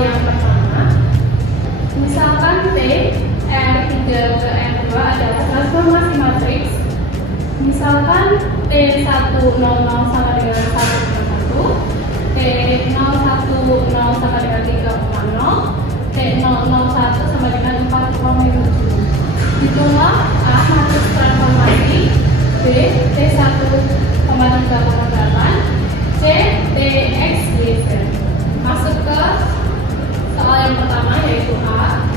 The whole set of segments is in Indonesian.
yang pertama, misalkan T R3 ke R2 adalah transformasi matriks. Misalkan T100 sama dengan 1,1, T010 sama dengan 3,0, T001 sama dengan 4,7. Hitunglah A matriks transformasi, B T1,3,8, C Tx YZ. Masuk ke soal yang pertama yaitu A.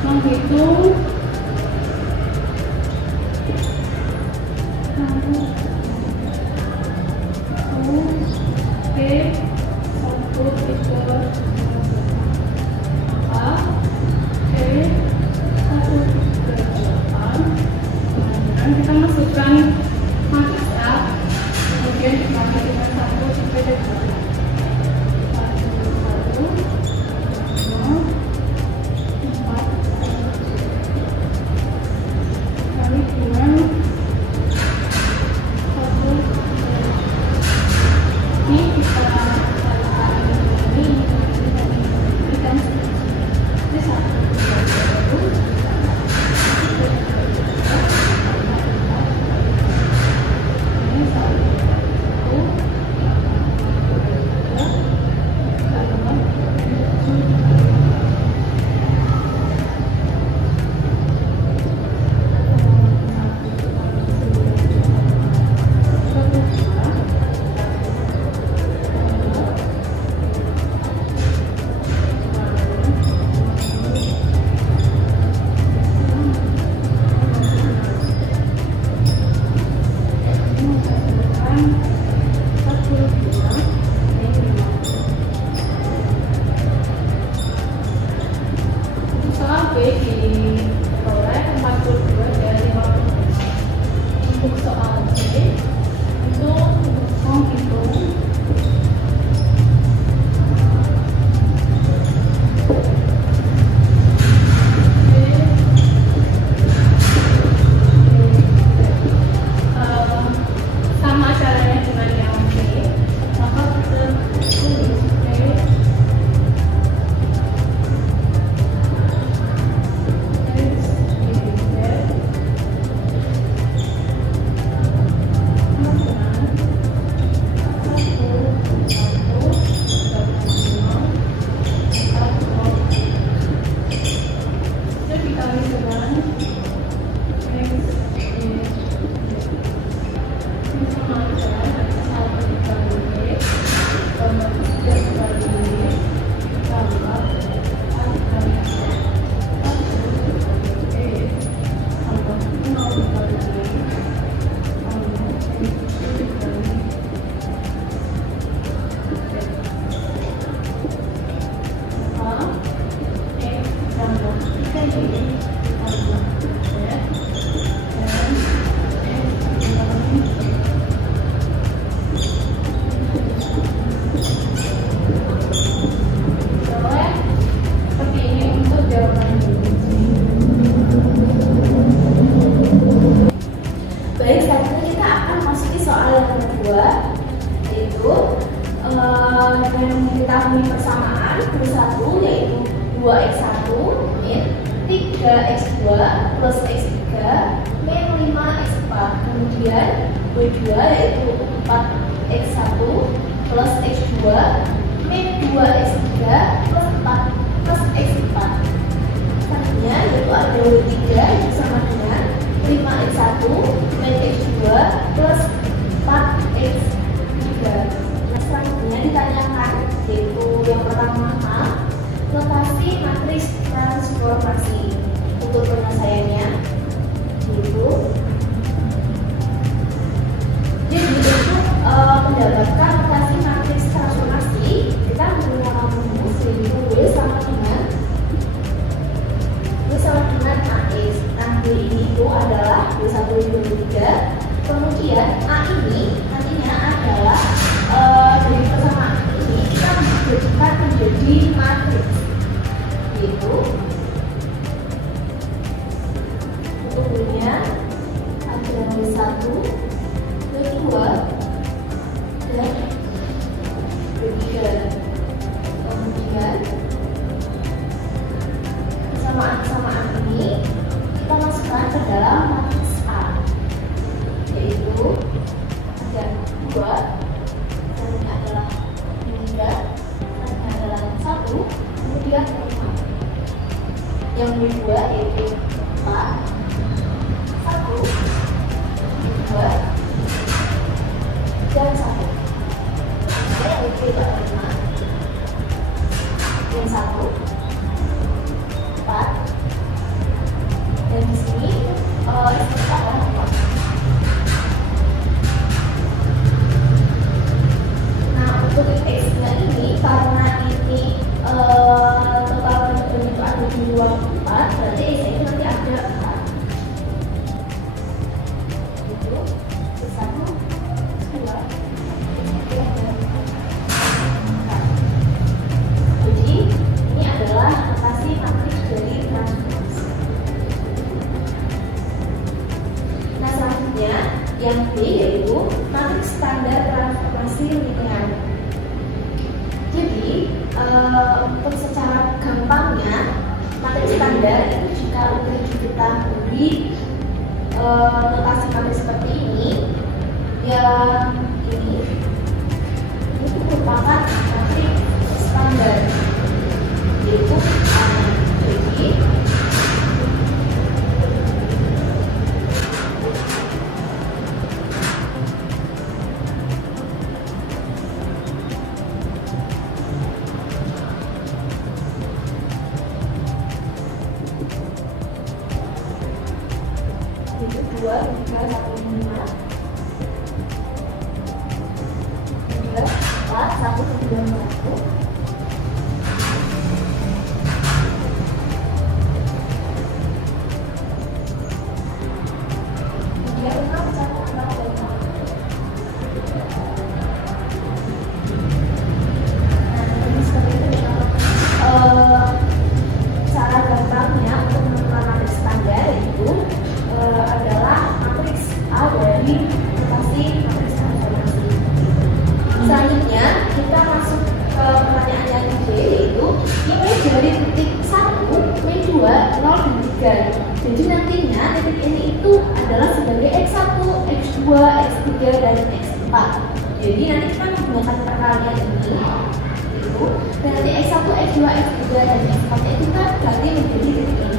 Menghitung kita masukkan matriks A, kemudian dibagi dengan 1 sampai dengan 1 2x1 min 3x2 plus x3 min 5x4. Kemudian W2 yaitu 4x1 plus x2 min 2x3 plus 4 plus x4. Selanjutnya yaitu ada W3 yang sama dengan 5x1 min x2 plus 4x3. Nah, selanjutnya ditanyakan yaitu yang pertama A, notasi matriks transformasi. Untuk penyelesaiannya yaitu jadi untuk mendapatkan notasi matriks transformasi kita menggunakan rumus yaitu W sama dengan AX. Nah, W ini itu adalah W1, W2, W3. Kemudian A ini nantinya adalah dari persamaan ini kita menjadikan menjadi matriks, yaitu untuk W-nya ada W1, W2, dan W3. Kemudian persamaan ini kita masukkan ke dalam matriks A, yaitu ada 2, selanjutnya adalah 3, selanjutnya adalah 1, kemudian 5. Yang kedua yaitu 4, 1, 2, dan 1. Yang ketiga 5, dan 1, 4, dan di sini kita adalah 4. Nah, untuk X-nya ini karena ini total bentuk ada di luar 4, berarti X-nya itu nanti ada 4. Itu 1, 2, 3, dan 4. Jadi ini adalah notasi matriks dari transformasi. Nah, selanjutnya yang B yaitu matriks standar transformasi linear. Jadi untuk secara gampangnya matriks standar itu jika udah diketahui notasi matriks seperti ini, yang ini merupakan matriks standar, yaitu jadi itu 2, 3, 1, 5, 3, 4, 1, 9, 1. Cara gampangnya untuk menentukan matriks standar itu adalah matriks A dari notasi matriks transformasi. Selanjutnya kita masuk ke pertanyaan yang B, yaitu nilai dari titik 1, min 2, 0, dan 3. Jadi nantinya titik ini itu adalah sebagai X1, X2, X3, dan X4. Jadi nanti kita menggunakan perkalian ini itu, dan nanti X1, X2, X3, dan X4 itu kan berarti menjadi titik ini.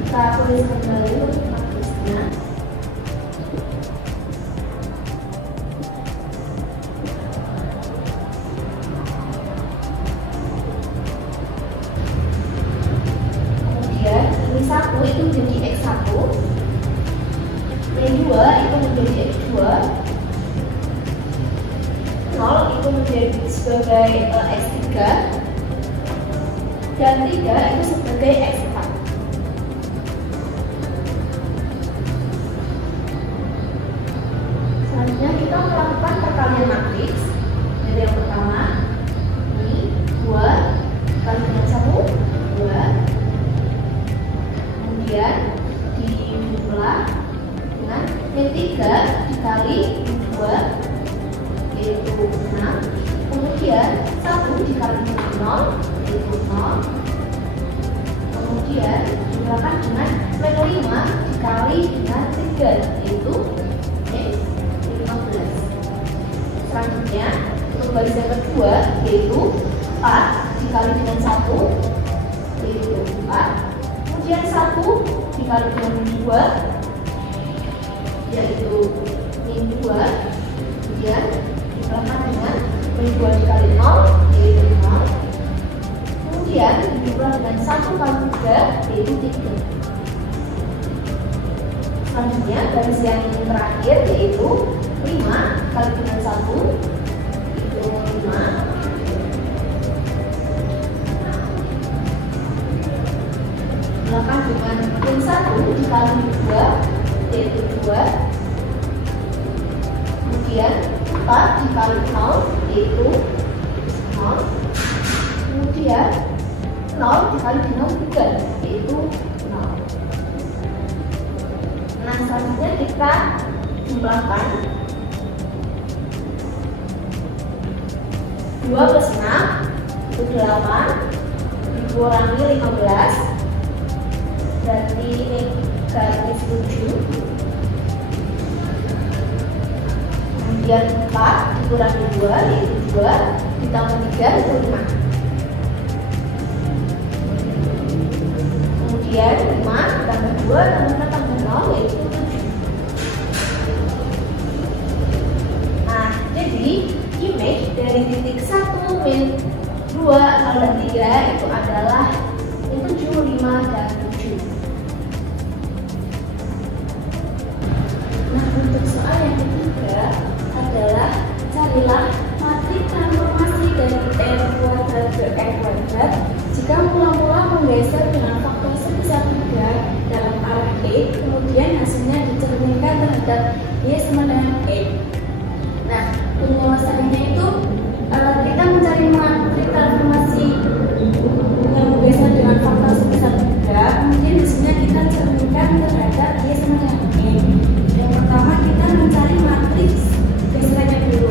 Kita tulis kembali untuk matriksnya. Kemudian ini 1 itu menjadi X1, yang 2 itu menjadi X2, 0 itu menjadi sebagai X3, dan 3 itu sebagai X4. Selanjutnya kita melakukan perkalian matriks. Jadi yang pertama ini 2 kali dengan 1, 2. kemudian dijumlah dengan yang 3 dikali 2 yaitu 6, kemudian 1 dikali dengan 0 yaitu 0, kemudian dijumlahkan dengan min 5 dikali dengan 3 yaitu min 15. Selanjutnya untuk baris yang kedua yaitu 4 dikali dengan 1 yaitu 4, kemudian 1 dikali dengan 2 yaitu min 2, kemudian dijumlahkan dengan min 2 dikali 0 yaitu 0, kemudian dijumlah dengan 1 kali 3 yaitu 3. Selanjutnya baris yang terakhir yaitu 5 kali dengan 1 itu 5, dijumlahkan dengan min 1 dikali 2 yaitu 2, kemudian 4 dikali 0 yaitu 0, kemudian 0 dikali dengan 3 yaitu 0. Nah, selanjutnya kita jumlahkan 2 plus 6 itu 8 dikurangi 15 berarti negatif 7, kemudian 4 dikurangi 2 yaitu 2 ditambah 3 itu 5, kemudian 5 ditambah 2 tambah 0 yaitu 7. Nah, jadi image dari titik 1, min 2, 0, dan 3 itu adalah min 7, 5, dan 7. Nah, untuk soal yang ketiga adalah carilah matriks transformasi dari R kuadrat ke R kuadrat jika mula-mula menggeser dengan faktor sebesar 3 dalam arah E, kemudian hasilnya dicerminkan terhadap Y sama dengan E. Nah, penyelesaiannya itu kita mencari matriks transformasi yang bergeser dengan faktor sebesar 3, kemudian hasilnya kita cerminkan terhadap Y sama dengan E. Yang pertama kita mencari matriks geserannya dulu.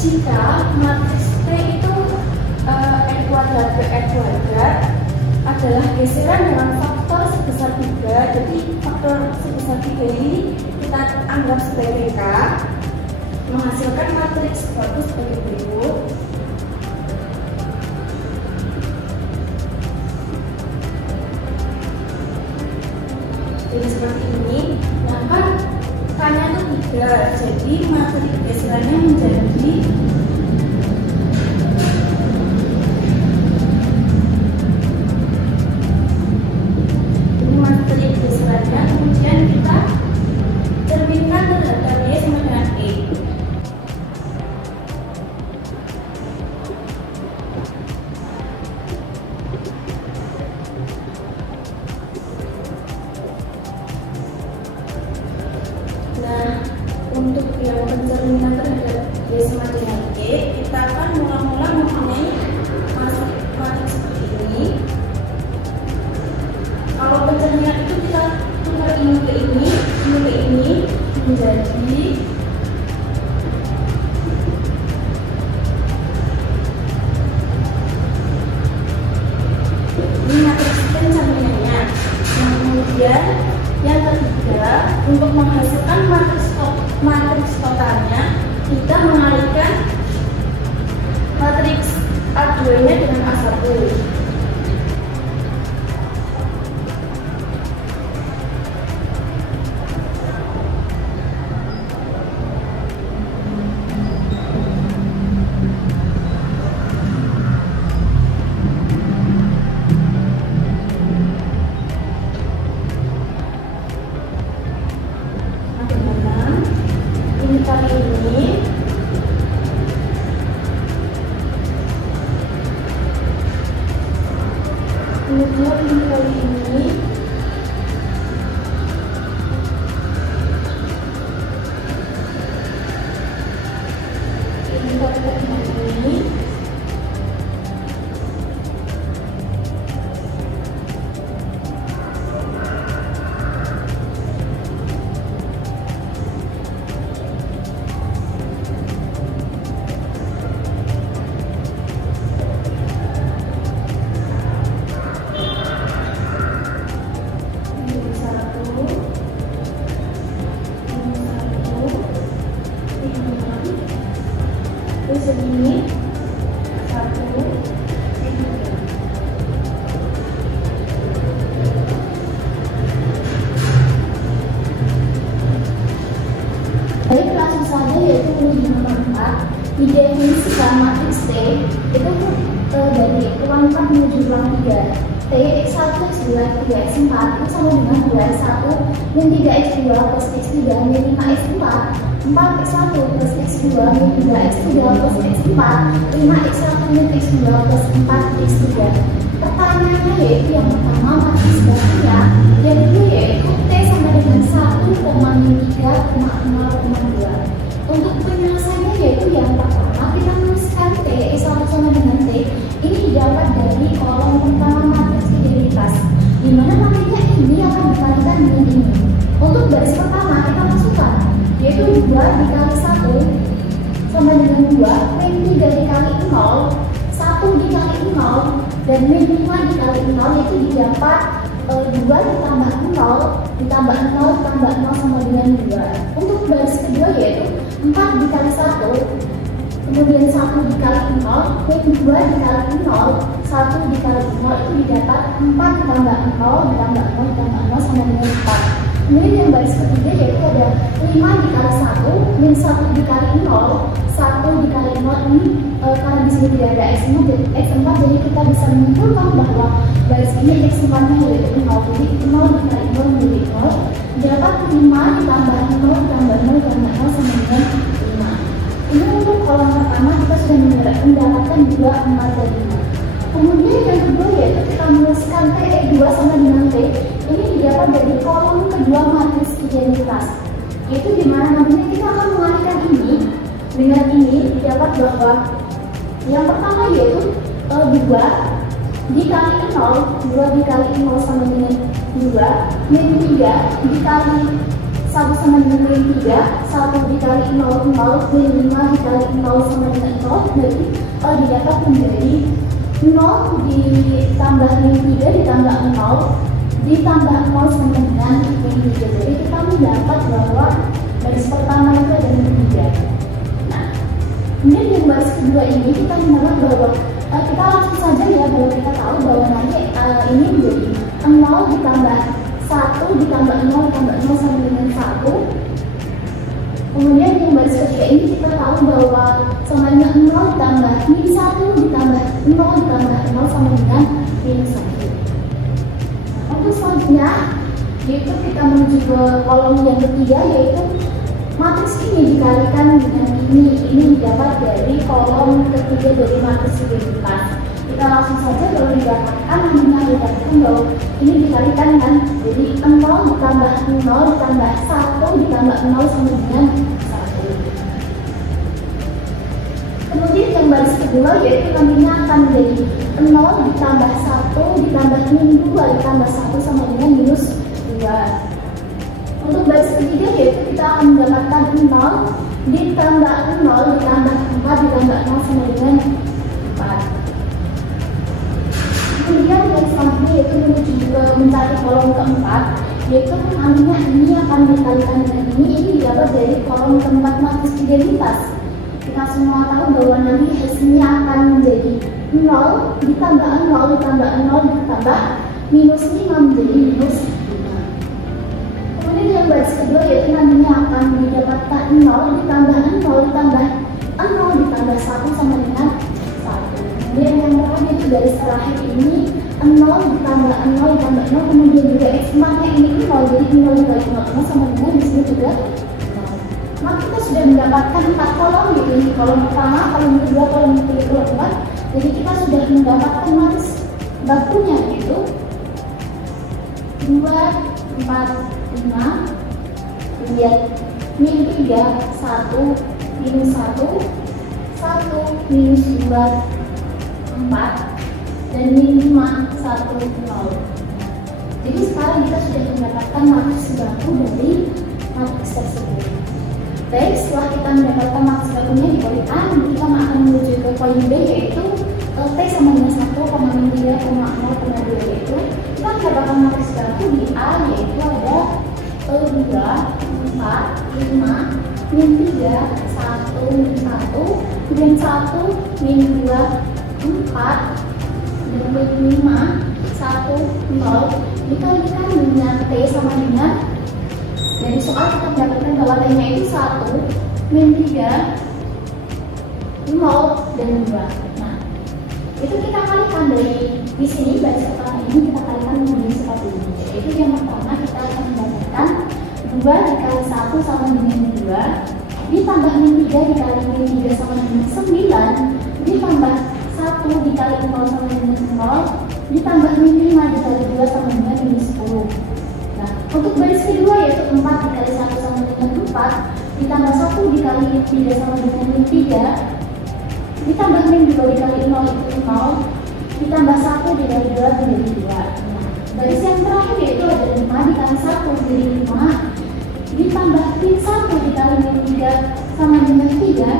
Jika matriks P itu R kuadrat ke R kuadrat adalah geseran dengan faktor sebesar 3, jadi faktor sebesar 3 ini kita anggap sebagai K, menghasilkan matriks bagus sebagai berikut. Jadi seperti ini. Nah, kan K-nya itu 3, jadi matriks geserannya menjadi ini matriks geserannya, kemudian kita cerminkan terhadap Y sama dengan E. Nah, untuk yang pencerminan terhadap Y sama dengan E, kita akan mula-mula mempunyai matriks seperti ini. Kalau pencerminan itu kita tukar ini ke ini menjadi ini matriks pencerminannya. Nah, kemudian yang ketiga, untuk menghasilkan matriks totalnya, kita mengalihkan matriks A2-nya dengan A1. Kali ini Kemudian ini kali ini segini 1, 2. Baik, langsung saja yaitu di nomor 4 didefinisikan matriks T itu dari ruang 4 menuju ruang 3. T X1, X2, 3X4 itu sama dengan 2X1 min 3X2 plus X3 min 5X4, 4X1 plus X2 min 2X3 plus X4, 5X1 min X2 plus 4X3. Pertanyaannya yaitu yang pertama matriks dasarnya yaitu T sama dengan 1,3,0,2. Untuk penyelesaiannya yaitu yang pertama kita menuliskan T X1 sama dengan T ini didapat dari kolom pertama matriks identitas, di mana nantinya ini akan dikalikan dengan ini. Untuk baris pertama kita masukkan yaitu 2 dikali 1 sama dengan 2, min 3 dikali 0, 1 dikali 0, dan min 5 dikali 0 yaitu didapat 2 ditambah 0 ditambah 0 ditambah 0 sama dengan 2. Untuk baris kedua yaitu 4 dikali 1, kemudian 1 dikali 0, min 2 dikali 0, 1 dikali 0 itu didapat 4 ditambah 0 ditambah 0 ditambah 0 sama dengan 4. Kemudian yang baris ketiga yaitu ada 5 dikali 1, min 1 dikali 0, 1 dikali 0 ini karena di sini tidak ada X4 jadi kita bisa menyimpulkan bahwa baris ini X4 nya yaitu 0, jadi 0 dikali 0 menjadi 0, dapat 5 ditambah 0 ditambah 0 ditambah 0 sama dengan 5. Ini untuk kolom pertama kita sudah mendapatkan 2, 4, dan 5. Kemudian yang kedua yaitu kita menuliskan T2 sama dengan T ini didapat dari kolom kedua matriks identitas, yaitu dimana nantinya kita akan mengalihkan ini dengan ini didapat bahwa yang pertama yaitu 2 dikali 0, 2 dikali 0 sama dengan 2, min 3 dikali 1 sama dengan min 3, 1 dikali 0, 0, min 5 dikali 0 sama dengan 0, berarti didapat menjadi 0 ditambah min 3 ditambah 0 ditambah 0 sama dengan min 3. Jadi kita mendapat bahwa baris pertama itu ada min 3. Nah, kemudian yang baris kedua ini kita mendapat bahwa kita langsung saja ya bahwa kita tahu bahwa nanti ini menjadi 0 ditambah 1 ditambah 0 ditambah 0 sama dengan 1. Kemudian yang baris ketiga ini kita tahu bahwa sama dengan 0 ditambah min 1 ditambah 0 ditambah 0 sama dengan min 1. Untuk selanjutnya yaitu kita menuju ke kolom yang ketiga yaitu matriks ini dikalikan dengan ini didapat dari kolom ketiga dari matriks identitas. Kita langsung saja kalau didapatkan nantinya didapatkan bahwa ini dikalikan kan jadi 0 ditambah 0 ditambah 1 ditambah 0 sama dengan 1. Kemudian yang baris kedua yaitu nantinya akan menjadi 0 ditambah 1 ditambah min 2 ditambah 1 sama dengan minus 2. Untuk baris ketiga yaitu kita akan mendapatkan 0 ditambah 0 ditambah 4 ditambah 0 sama dengan 4. Kemudian yang selanjutnya yaitu menuju ke mencari kolom keempat yaitu nantinya ini akan dikalikan dengan ini didapat dari kolom keempat matriks identitas. Kita semua tahu bahwa nanti hasilnya akan menjadi 0 ditambah 0 ditambah 0 ditambah minus 5 menjadi minus 5. Kemudian yang baris kedua yaitu nantinya akan didapatkan 0 ditambah 0 ditambah 0 ditambah 1 sama dengan 1. Kemudian yang terakhir yaitu garis terakhir ini 0 ditambah 0 ditambah 0 kemudian juga X nya ini 0 jadi 0 dikali 0 sama dengan di sini juga 0. Maka kita sudah mendapatkan 4 kolom yaitu ini kolom pertama, kolom kedua, kolom ketiga, kolom keempat. Jadi kita sudah mendapatkan matriks Bakunya itu 2, 4, 5. Lihat, min 3, 1, minus 1, 1, minus 2, 4, dan min 5, 1, 0. Jadi sekarang kita sudah mendapatkan matriks baku dari matriks tersebut. Baik, setelah kita mendapatkan matriks bakunya di poin A, kita akan menuju ke poin B, yaitu T sama dengan 1, min 3, 0, 2, yaitu kita mendapatkan matriks baku di A, yaitu ada 2, 4, 5, min 3, 1, min 1, kemudian 1, min 2, 4, dan min 5, 1, 0, dikalikan dengan T sama dengan, dari soal kita mendapatkan bahwa T-nya itu 1, min 3, 0, dan 2. Nah, itu kita kalikan dari di sini, baris pertama ini kita kalikan menjadi seperti ini. Yaitu yang pertama kita akan mendapatkan 2 dikali 1 sama dengan 2, ditambah min 3 dikali min 3 sama dengan 9, ditambah 1 dikali 0 sama dengan 0, ditambah min 5 dikali 2 sama dengan min 10. Nah, untuk baris kedua yaitu 4 dikali 1 sama dengan 4, ditambah 1 dikali min 3 sama dengan min 3, ditambah min 2 dikali 0 itu 0, ditambah 1 dikali 2 menjadi 2. Nah, baris yang terakhir yaitu ada 5 dikali 1 menjadi 5, ditambah min 1 dikali min 3 sama dengan 3,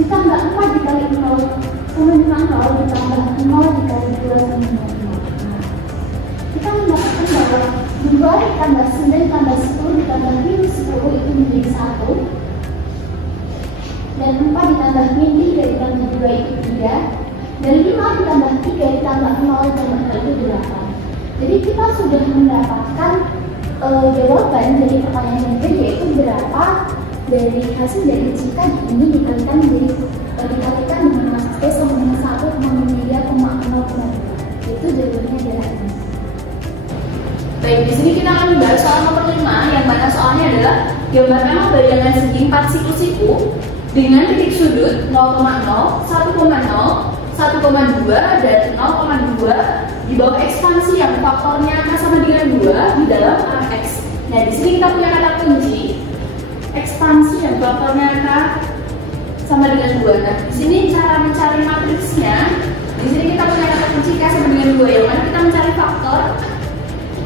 ditambah 4 dikali 0 sama dengan 0, ditambah 0 dikali 2 sama dengan 0. Nah, kita mendapatkan bahwa 2 ditambah 9 tambah 10 ditambah min 10 itu menjadi 1, dan 4 ditambah min 3 ditambah 2 itu 3, dan 5 ditambah 3 ditambah 0 ditambah 0 itu 8. Jadi kita sudah mendapatkan jawaban dari pertanyaan yang kedua, yaitu berapa dari hasil dari jika ini dikalikan dengan matriks T sama dengan 1, min 3, 0,2. Itu jawabannya adalah ini. Baik, di sini kita akan membahas soal nomor 5, yang mana soalnya adalah gambarkan bayangan segi 4 siku-siku dengan titik sudut 0,0, 1,0, 1,2, dan 0,2 di bawah ekspansi yang faktornya K sama dengan 2 di dalam arah X. Nah, di sini kita punya kata kunci ekspansi yang faktornya K sama dengan 2. Nah, di sini cara mencari matriksnya, di sini kita punya kata kunci K sama dengan 2, yang mana kita mencari faktor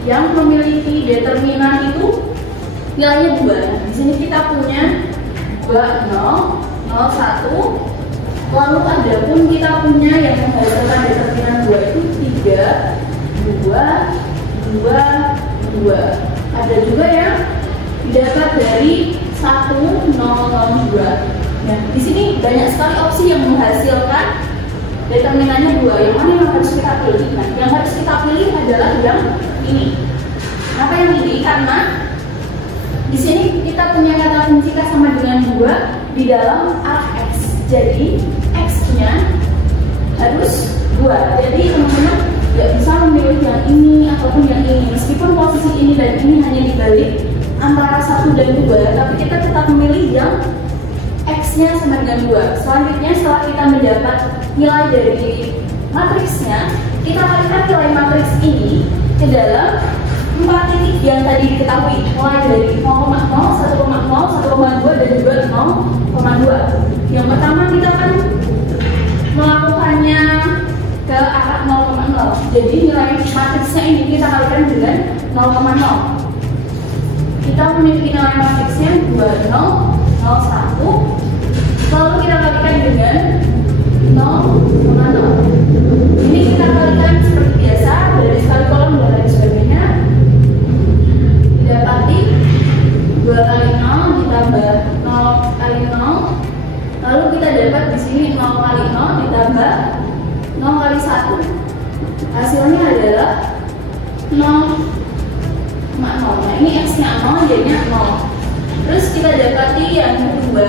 yang memiliki determinan itu nilainya 2. Nah, di sini kita punya 2, 0, 0, 1. Lalu ada pun kita punya yang menghasilkan determinan 2 itu 3, 2, 2, 2. Ada juga yang didapat dari 1, 0, 0, 2. Nah, di sini banyak sekali opsi yang menghasilkan determinannya 2. Yang mana yang harus kita pilih? Nah, yang harus kita pilih adalah yang ini. Kenapa yang ini? Karena di sini kita punya kata kunci K sama dengan 2 di dalam arah X. Jadi X-nya harus 2. Jadi teman-teman nggak bisa memilih yang ini ataupun yang ini. Meskipun posisi ini dan ini hanya dibalik antara 1 dan 2, tapi kita tetap memilih yang X-nya sama dengan 2. Selanjutnya setelah kita mendapat nilai dari matriksnya, kita kalikan nilai matriks ini ke dalam 4 titik yang tadi diketahui, mulai dari 0,0, 1,0, 1,2, dan juga 0,2. Yang pertama kita akan melakukannya ke arah 0,0. Jadi nilai matriksnya ini kita kalikan dengan 0,0. Kita memiliki nilai matriksnya 2, 0, 0, 1. Lalu kita kalikan dengan 0,0. Ini kita kalikan seperti biasa, dari sekali kolom dan lain sebagainya. Didapati 2 kali 0 ditambah 0 kali 0. Lalu kita dapat di sini 0 kali 0 ditambah 0 kali 1. Hasilnya adalah 0,0. Nah, ini X-nya 0, jadinya 0. Terus kita dapati yang kedua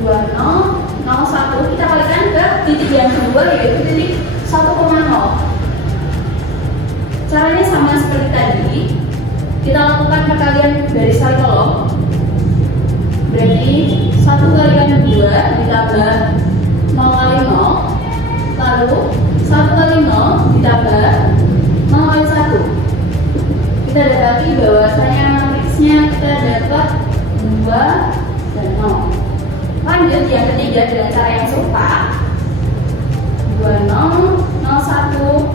20, 01. Kita kalikan ke titik yang kedua, yaitu titik 1,0. Caranya sama seperti tadi. Kita lakukan perkalian dari sekali kolom. Berarti 1 kalikan 2 ditambah 0 kali 0. Lalu 1 kali 0 dia dengan cara yang serupa. 20, 01.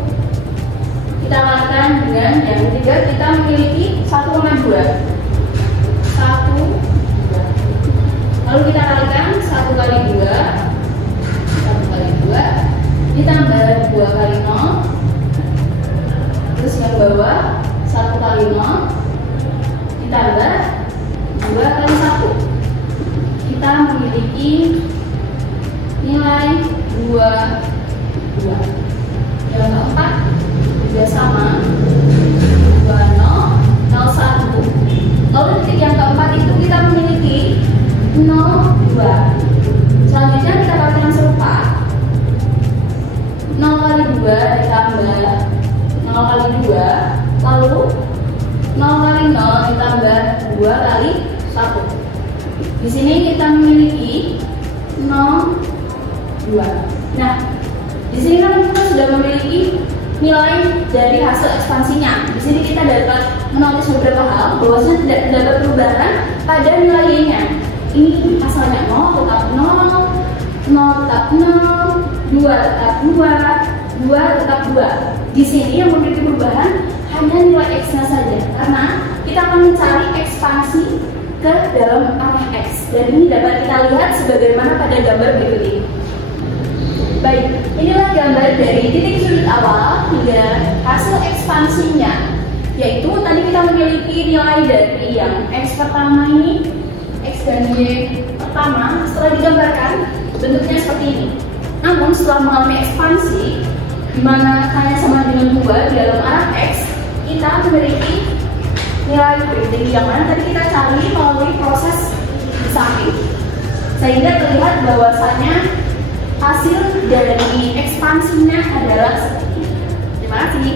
Kita kalikan dengan yang ketiga, kita memiliki 1,2. 1, 2. Lalu kita kalikan 1 kali 2. 1 kali 2 ditambah 2 kali 0. Terus yang bawah 1 kali 0 ditambah 2 kali 1. Kita memiliki nilai 2. Yang keempat juga sama, 20, 01. Lalu titik yang keempat itu kita memiliki 02. Selanjutnya kita kalikan serupa. 0 kali 2 ditambah 0 kali 2, lalu 0 kali 0 ditambah 2 kali 1. Di sini kita memiliki 02. Nah, di sini kan kita sudah memiliki nilai dari hasil ekspansinya. Di sini kita dapat menotis beberapa hal, bahwasanya tidak terdapat perubahan pada nilai y-nya. Ini asalnya 0 tetap 0, 0 tetap 0, 2 tetap 2, 2 tetap 2. Di sini yang memiliki perubahan hanya nilai x-nya saja, karena kita akan mencari ekspansi ke dalam arah x. Dan ini dapat kita lihat sebagaimana pada gambar berikut ini. Baik, inilah gambar dari titik sudut awal hingga hasil ekspansinya, yaitu tadi kita memiliki nilai dari yang x pertama ini, x dan y pertama, setelah digambarkan bentuknya seperti ini. Namun setelah mengalami ekspansi, di mana hanya sama dengan 2 di dalam arah x, kita memiliki nilai berikut yang mana tadi kita cari melalui proses di samping, sehingga terlihat bahwasannya hasil dari ekspansinya adalah seperti ini. Terima kasih.